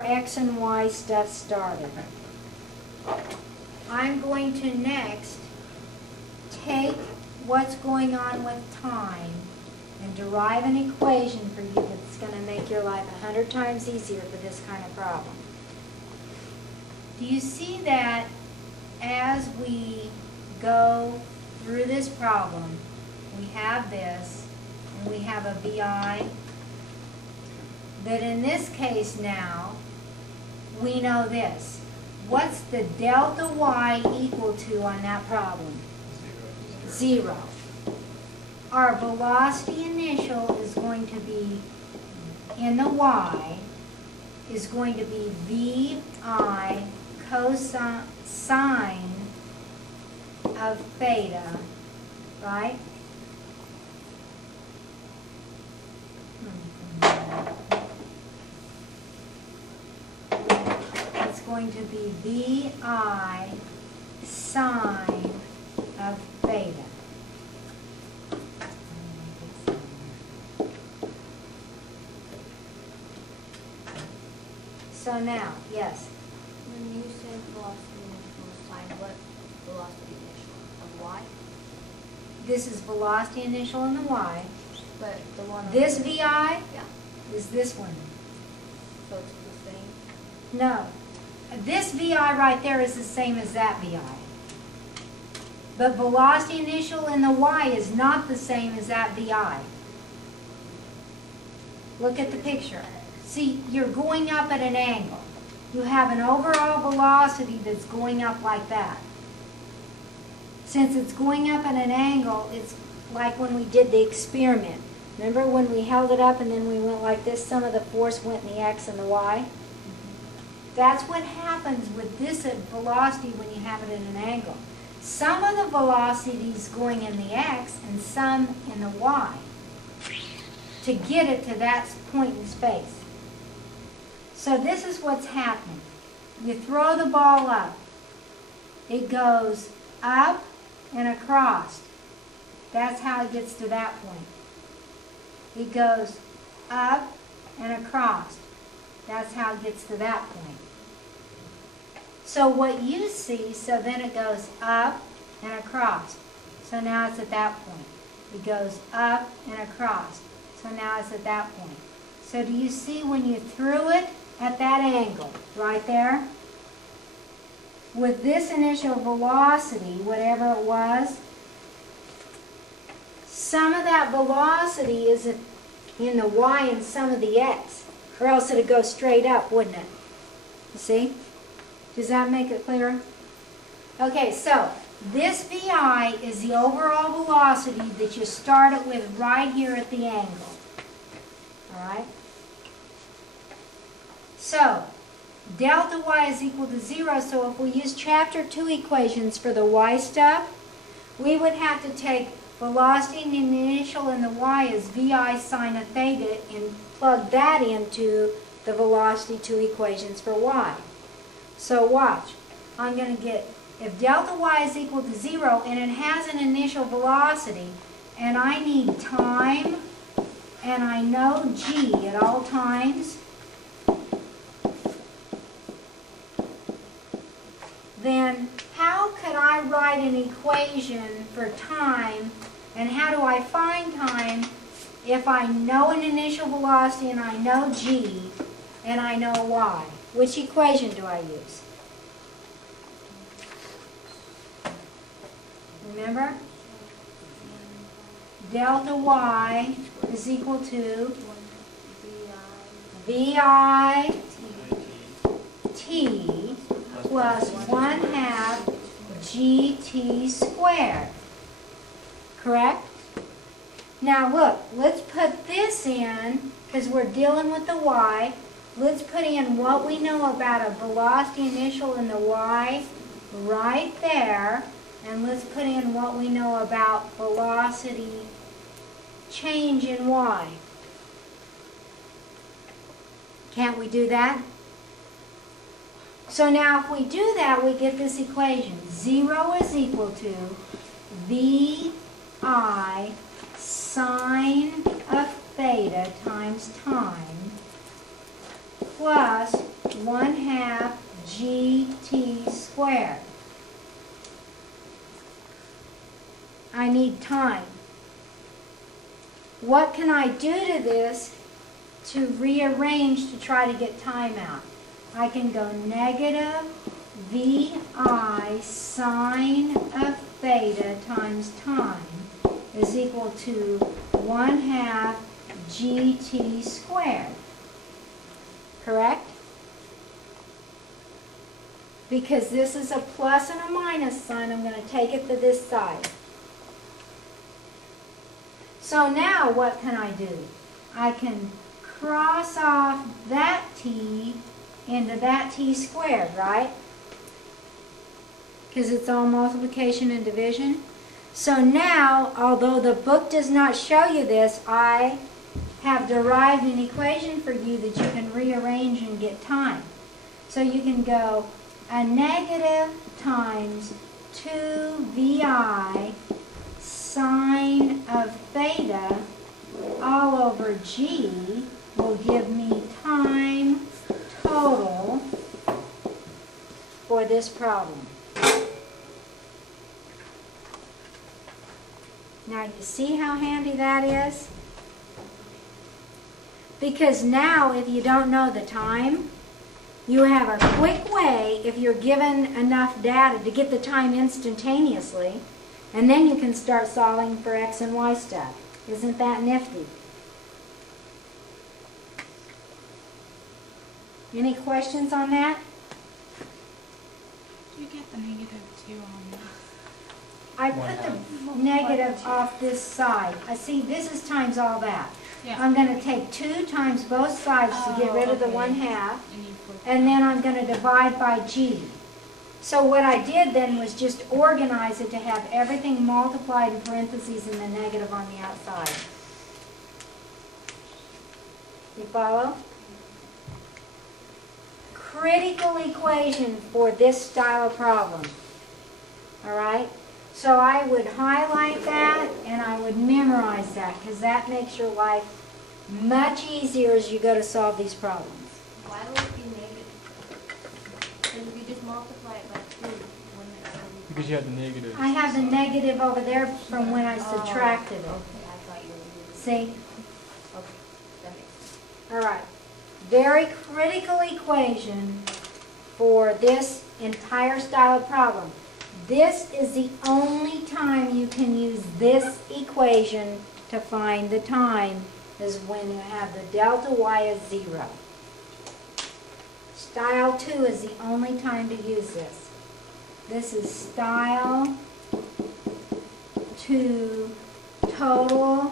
X and Y stuff started. I'm going to next take what's going on with time and derive an equation for you that's going to make your life 100 times easier for this kind of problem. Do you see that as we go through this problem, we have this and we have a VI, that in this case now, we know this. What's the delta Y equal to on that problem? 0. Our velocity initial is going to be, in the Y, is going to be VI cosine of theta, right? It's going to be VI sine of theta. So now, yes? When you say velocity initial sine, what velocity initial? Of y? This is velocity initial in the Y. But the one This on the, VI yeah, is this one. so it's the same. No. This VI right there is the same as that VI. But velocity initial in the Y is not the same as that VI. Look at the picture. See, you're going up at an angle. You have an overall velocity that's going up like that. Since it's going up at an angle, it's like when we did the experiment. Remember when we held it up and then we went like this, some of the force went in the X and the Y? That's what happens with this velocity when you have it at an angle. Some of the velocities going in the X and some in the Y to get it to that point in space. So this is what's happening. You throw the ball up. It goes up and across. That's how it gets to that point. It goes up and across. That's how it gets to that point. So what you see, so then it goes up and across. So now it's at that point. It goes up and across. So now it's at that point. So do you see when you threw it at that angle, right there? With this initial velocity, whatever it was, some of that velocity is in the Y and some of the X. Or else it would go straight up, wouldn't it? You see? Does that make it clearer? Okay, so this VI is the overall velocity that you started with right here at the angle. Alright? So, delta Y is equal to 0, so if we use chapter 2 equations for the Y stuff, we would have to take velocity initial in the Y is VI sine of theta and plug that into the velocity 2 equations for Y. So watch. I'm going to get, if delta Y is equal to 0 and it has an initial velocity and I need time and I know G at all times, then how could I write an equation for time, and how do I find time if I know an initial velocity and I know G and I know Y? Which equation do I use? Remember? Delta Y is equal to VI T plus 1/2 GT squared. Correct? Now look, let's put this in, because we're dealing with the Y. Let's put in what we know about a velocity initial in the Y right there. And let's put in what we know about velocity change in Y. Can't we do that? So now if we do that, we get this equation. 0 is equal to VI sine of theta times time plus 1/2 GT squared. I need time. What can I do to this to rearrange to try to get time out? I can go negative VI sine of theta times time is equal to 1/2 GT squared. Correct? Because this is a plus and a minus sign, I'm going to take it to this side. So now what can I do? I can cross off that t into that t squared, right? Because it's all multiplication and division. So now, although the book does not show you this, I have derived an equation for you that you can rearrange and get time. So you can go a negative times 2vi sine of theta all over g will give me time total for this problem. Now you see how handy that is? Because now if you don't know the time, you have a quick way, if you're given enough data, to get the time instantaneously, and then you can start solving for x and y stuff. Isn't that nifty? Any questions on that? You get the -2 on that. I put the negative off this side. I see this is times all that. Yeah. I'm going to take 2 times both sides to get rid of the okay. 1/2. And you flip And then I'm going to divide by g. So what I did then was just organize it to have everything multiplied in parentheses and the negative on the outside. You follow? Critical equation for this style of problem. All right? So I would highlight that and I would memorize that because that makes your life much easier as you go to solve these problems. Why would it be negative? Because if you just multiply it by 2, wouldn't it still be Because you have the negative. I have the negative over there from when I subtracted it. Okay, I thought you were doing See? Okay, that makes sense. All right. Very critical equation for this entire style of problem. This is the only time you can use this equation to find the time, is when you have the delta y as 0. Style 2 is the only time to use this. This is style 2 total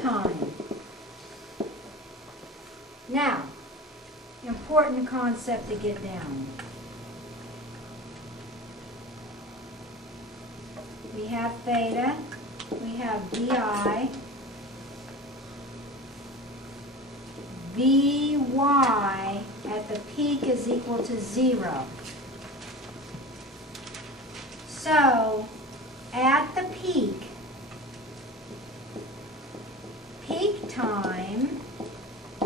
time. Now, important concept to get down. We have theta, we have vi, vy at the peak is equal to 0. So, at the peak time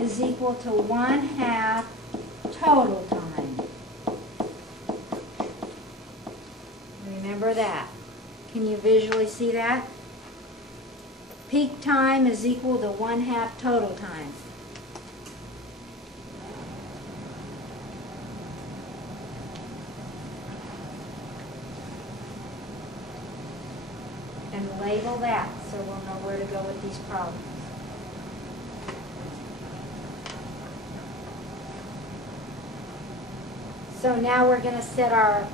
is equal to 1/2 total time. Remember that. Can you visually see that? Peak time is equal to 1/2 total time. And label that so we'll know where to go with these problems. So now we're going to set our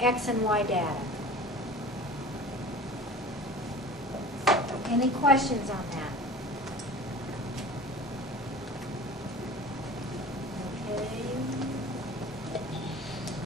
x and y data. Any questions on that?